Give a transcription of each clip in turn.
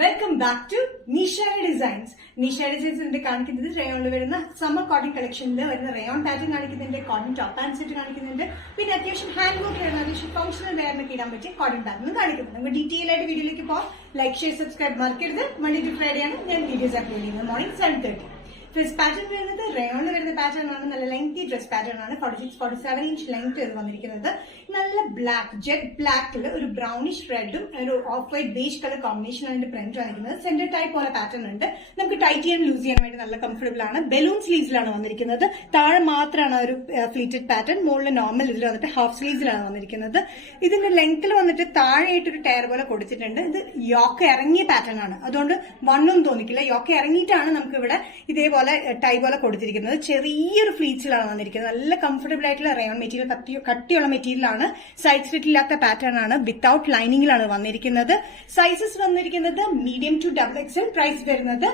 Welcome back to Nisha designs. Nisha ഡിസൈൻസിന്റെ കാണിക്കുന്നത് റയോണിൽ വരുന്ന സമ്മർ കോട്ടൺ കളക്ഷനിൽ വരുന്ന റയോൺ പാറ്റേൺ കാണിക്കുന്നുണ്ട്, കോട്ടൺ ടോപ്പ് ആൻഡ് സെറ്റ് കാണിക്കുന്നുണ്ട്, പിന്നെ അത്യാവശ്യം ഹാൻഡ് വർക്ക് വരുന്ന അത്യാവശ്യം ഫംഗ്ഷണൽ വെയറിനൊക്കെ ഇടാൻ പറ്റിയ കോട്ടൺ പാറ്റേൺ കാണിക്കുന്നുണ്ട്. നമുക്ക് ഡീറ്റെയിൽ ആയിട്ട് വീഡിയോയിലേക്ക് പോകാം. ലൈക്ക്, ഷെയർ, സബ്സ്ക്രൈബ് മറക്കരുത്. മൺഡേ ടു ഫ്രൈഡേ ആണ് ഞാൻ വീഡിയോസ് അപ്ലോഡ് ചെയ്യുന്നത്. മോർണിംഗ് 7:30. ഡ്രസ് പാറ്റേൺ വരുന്നത് റയോണിൽ വരുന്ന പാറ്റേൺ ആണ്. നല്ല ലെങ്തി ഡ്രസ് പാറ്റേൺ ആണ്. 46-47 ഇഞ്ച് ലെങ്ത് വന്നിരിക്കുന്നത്. നല്ല ബ്ലാക്ക്, ജെറ്റ് ബ്ലാക്കിൽ ഒരു ബ്രൗണിഷ് റെഡും ഒരു of white beige colour combination ആണ് പ്രിന്റ് വന്നിരിക്കുന്നത്. സെന്റർ ടൈപ്പ് പോലെ പാറ്റേൺ ഉണ്ട്. നമുക്ക് ടൈറ്റ് ചെയ്യാൻ ലൂസ് ചെയ്യാൻ വേണ്ടി നല്ല കംഫർട്ടബിൾ ആണ്. ബലൂൺ സ്ലീവ്സിലാണ് വന്നിരിക്കുന്നത്. താഴെ മാത്രമാണ് ഒരു ഫ്ലീറ്റഡ് പാറ്റേൺ, മുകളിൽ നോർമൽ ഇതിൽ വന്നിട്ട് ഹാഫ് സ്ലീവ്സിലാണ് വന്നിരിക്കുന്നത്. ഇതിന്റെ ലെങ്ത്തിൽ വന്നിട്ട് താഴെയായിട്ട് ഒരു ടയർ പോലെ കൊടുത്തിട്ടുണ്ട്. ഇത് യോക്ക് ഇറങ്ങിയ പാറ്റേൺ ആണ്, അതുകൊണ്ട് വണ്ണൊന്നും തോന്നിക്കില്ല. യോക്ക് ഇറങ്ങിയിട്ടാണ് നമുക്ക് ഇവിടെ ഇതേപോലെ ടൈ പോലെ കൊടുത്തിരിക്കുന്നത്. ചെറിയൊരു ഫ്ലീറ്റ്സിലാണ് വന്നിരിക്കുന്നത്. നല്ല കംഫർട്ടബിൾ ആയിട്ടുള്ള റയോൺ മെറ്റീരിയൽ, കട്ടിയുള്ള മെറ്റീരിയൽ ആണ്. സൈഡ് സ്ലിറ്റ് ഇല്ലാത്ത പാറ്റേൺ ആണ്. വിത്തൌട്ട് ലൈനിങ്ങിലാണ് വന്നിരിക്കുന്നത്. സൈസസ് വന്നിരിക്കുന്നത് മീഡിയം ടു XXL. പ്രൈസ് വരുന്നത്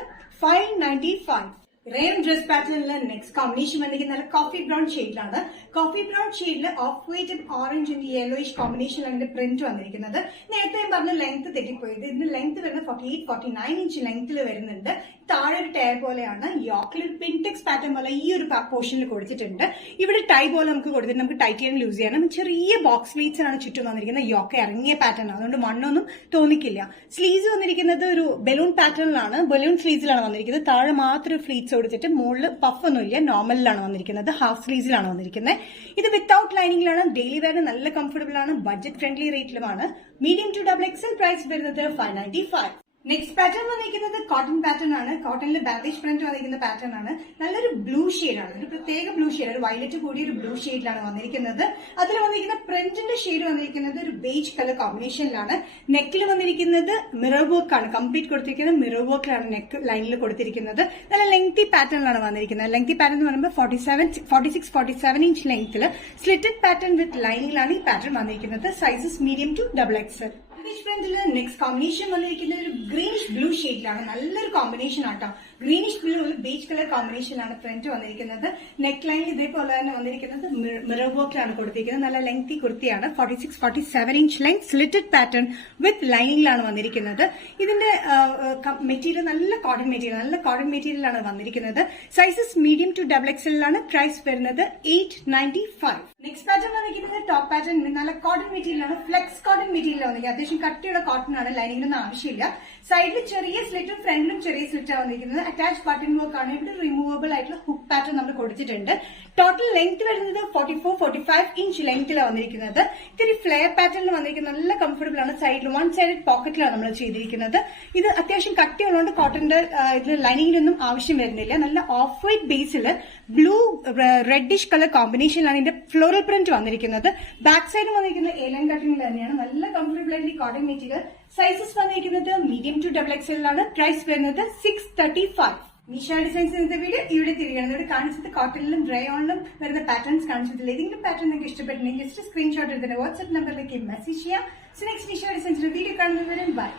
595. റയോൺ ഡ്രസ് പാറ്റേണിലെ നെക്സ്റ്റ് കോമ്പിനേഷൻ വന്നിരിക്കുന്നത് നല്ല കോഫി ബ്രൗൺ ഷെയ്ഡിലാണ്. കോഫി ബ്രൗൺ ഷെയ്ഡിൽ off white orange and yellowish കോമ്പിനേഷനിലാണ് ഇതിന്റെ പ്രിന്റ് വന്നിരിക്കുന്നത്. നേരത്തെ പറഞ്ഞ ലെങ്ത് തെറ്റിപ്പോയത്. ഇതിന്റെ ലെങ്ത് വരുന്നത് 48-49 ഇഞ്ച് ലെങ്ത്തിൽ വരുന്നുണ്ട്. താഴെ ഒരു ടയർ പോലെയാണ്. യോക്കിൽ പിൻടെക്സ് പാറ്റേൺ പോലെ ഈ ഒരു പോർഷനിൽ കൊടുത്തിട്ടുണ്ട്. ഇവിടെ ടൈ പോലെ നമുക്ക് കൊടുത്തിട്ട് നമുക്ക് ടൈറ്റ് ചെയ്യാൻ ലൂസ് ചെയ്യാനും. ചെറിയ ബോക്സ് സ്ലീവ്സ് ആണ് ചുറ്റും വന്നിരിക്കുന്നത്. യോക്ക് ഇറങ്ങിയ പാറ്റേൺ ആണ്, അതുകൊണ്ട് മണ്ണൊന്നും തോന്നിക്കില്ല. സ്ലീവ്സ് വന്നിരിക്കുന്നത് ഒരു ബലൂൺ പാറ്റേണിലാണ്. ബലൂൺ സ്ലീവ്സിലാണ് വന്നിരിക്കുന്നത്. താഴെ മാത്രം ഫ്ലീറ്റ്സ് കൊടുത്തിട്ട് മുകളിൽ പഫ് ഒന്നുമില്ല, നോർമലിലാണ് വന്നിരിക്കുന്നത്. ഹാഫ് സ്ലീവ്സിലാണ് വന്നിരിക്കുന്നത്. ഇത് വിത്തൌട്ട് ലൈനിങ്ങിലാണ്. ഡെയിലി വെയറിന് നല്ല കംഫർട്ടബിൾ ആണ്. ബഡ്ജറ്റ് ഫ്രണ്ട്ലി റേറ്റിലുമാണ്. Medium to XXL. പ്രൈസ് വരുന്നത് 595. നെക്സ്റ്റ് പാറ്റേൺ വന്നിരിക്കുന്നത് കോട്ടൺ പാറ്റേൺ ആണ്. കോട്ടണിൽ ബാൻഡേജ് പ്രിന്റ് വന്നിരിക്കുന്ന പാറ്റേൺ ആണ്. നല്ലൊരു ബ്ലൂ ഷെയ്ഡാണ്, ഒരു പ്രത്യേക ബ്ലൂ ഷെയ്ഡ്, ഒരു വയലറ്റ് കൂടിയ ഒരു ബ്ലൂ ഷെയ്ഡിലാണ് വന്നിരിക്കുന്നത്. അതിൽ വന്നിരിക്കുന്ന പ്രിന്റിന്റെ ഷെയ്ഡ് വന്നിരിക്കുന്നത് ഒരു ബേജ് കളർ കോമ്പിനേഷനിലാണ്. നെക്കിൽ വന്നിരിക്കുന്നത് മിറർ വർക്ക് ആണ്. കംപ്ലീറ്റ് കൊടുത്തിരിക്കുന്നത് മിറർ വർക്കിലാണ് നെക്ക് ലൈനിൽ കൊടുത്തിരിക്കുന്നത്. നല്ല ലെങ്തി പാറ്റേണിലാണ് വന്നിരിക്കുന്നത്. ലെങ്തി പാറ്റേൺ എന്ന് പറയുമ്പോൾ 46-47 ഇഞ്ച് ലെങ്ത്തിൽ സ്ലിറ്റഡ് പാറ്റേൺ വിത്ത് ലൈനിങ്ങിലാണ് ഈ പാറ്റേൺ വന്നിരിക്കുന്നത്. Sizes medium to XXL. Next combination വന്നിരിക്കുന്നത് ഒരു ഗ്രീനിഷ് ബ്ലൂ ഷെയ്ഡിലാണ്. നല്ലൊരു കോമ്പിനേഷൻ ആട്ടോ. ഗ്രീനിഷ് ബ്ലൂ ബേജ് കളർ കോമ്പിനേഷനിലാണ് പ്രിന്റ് വന്നിരിക്കുന്നത്. നെക്ക് ലൈനിൽ ഇതേപോലെ തന്നെ വന്നിരിക്കുന്നത് മിറർ വർക്കിലാണ് കൊടുത്തിരിക്കുന്നത്. നല്ല ലെങ്തി കുർത്തിയാണ്. 46-47 inch length slitted pattern with ലൈനിങ്ങിലാണ് വന്നിരിക്കുന്നത്. ഇതിന്റെ മെറ്റീരിയൽ നല്ല കോട്ടൺ മെറ്റീരിയലാണ് വന്നിരിക്കുന്നത്. സൈസസ് മീഡിയം ടു XXL ആണ്. പ്രൈസ് വരുന്നത് 895. നെക്സ്റ്റ് പാറ്റേൺ വന്നിരിക്കുന്നത് ടോപ്പ് പാറ്റേൺ. നല്ല കോട്ടൺ മെറ്റീരിയലാണ്. ഫ്ലെക്സ് കോട്ടൺ മെറ്റീരിയൽ വന്നിരിക്കുന്നത്. അത്യാവശ്യം കട്ടിയുള്ള കോട്ടൺ ആണ്. ലൈനിങ്ങിനൊന്നും ആവശ്യമില്ല. സൈഡിൽ ചെറിയ സ്ലിറ്റും ഫ്രണ്ടിലും ചെറിയ സ്ലിറ്റാണ് വന്നിരിക്കുന്നത്. അറ്റാച്ച് ബട്ടൺ വർക്ക് ആണ്. ഇവിടെ റിമൂവബിൾ ആയിട്ടുള്ള ഹുക്ക് പാറ്റേൺ നമ്മൾ കൊടുത്തിട്ടുണ്ട്. ടോട്ടൽ ലെങ്ത് വരുന്നത് 44-45 ഇഞ്ച് ലെങ്ത്തിലാണ് വന്നിരിക്കുന്നത്. ഇത്തിരി ഫ്ലെയർ പാറ്റേണിൽ വന്നിരിക്കുന്നത്. നല്ല കംഫർട്ടബിൾ ആണ്. സൈഡിൽ വൺ സൈഡ് പോക്കറ്റിലാണ് നമ്മൾ ചെയ്തിരിക്കുന്നത്. ഇത് അത്യാവശ്യം കട്ടിയുള്ളതുകൊണ്ട് കോട്ടന്റെ ഇതിൽ ലൈനിങ്ങിനൊന്നും ആവശ്യം വരുന്നില്ല. നല്ല of white Basil blue reddish colour കോമ്പിനേഷനിലാണ് ഇതിന്റെ ഫ്ലോറൽ പ്രിന്റ് വന്നിരിക്കുന്നത്. ബാക്ക് സൈഡ് വന്നിരിക്കുന്നത് ഏലൻ കട്ടിങ്ങിൽ തന്നെയാണ്. നല്ല കംഫർട്ടബിൾ ആയിട്ട് കോട്ടൺ മെറ്റീരിയൽ. സൈസസ് വന്നിരിക്കുന്നത് മീഡിയം ടു XXL ആണ്. പ്രൈസ് വരുന്നത് 635. നിഷ ഡിസൈൻസ് ഇന്നത്തെ വീഡിയോ ഇവിടെ തിരികെ കാണിച്ചത് കോട്ടണിലും റയോണിലും വരുന്ന പാറ്റേൺസ് കാണിച്ചിട്ടില്ല. ഏതെങ്കിലും പാറ്റേൺ നിങ്ങൾക്ക് ഇഷ്ടപ്പെട്ടില്ലെങ്കിൽ ജസ്റ്റ് സ്ക്രീൻഷോട്ട് എടുത്തിട്ട് വാട്സ്ആപ്പ് നമ്പറിലേക്ക് മെസ്സേജ് ചെയ്യാം. നെക്സ്റ്റ് നിഷ ഡിസൈൻസിന്റെ വീഡിയോ കാണുന്നവരെ ബൈ.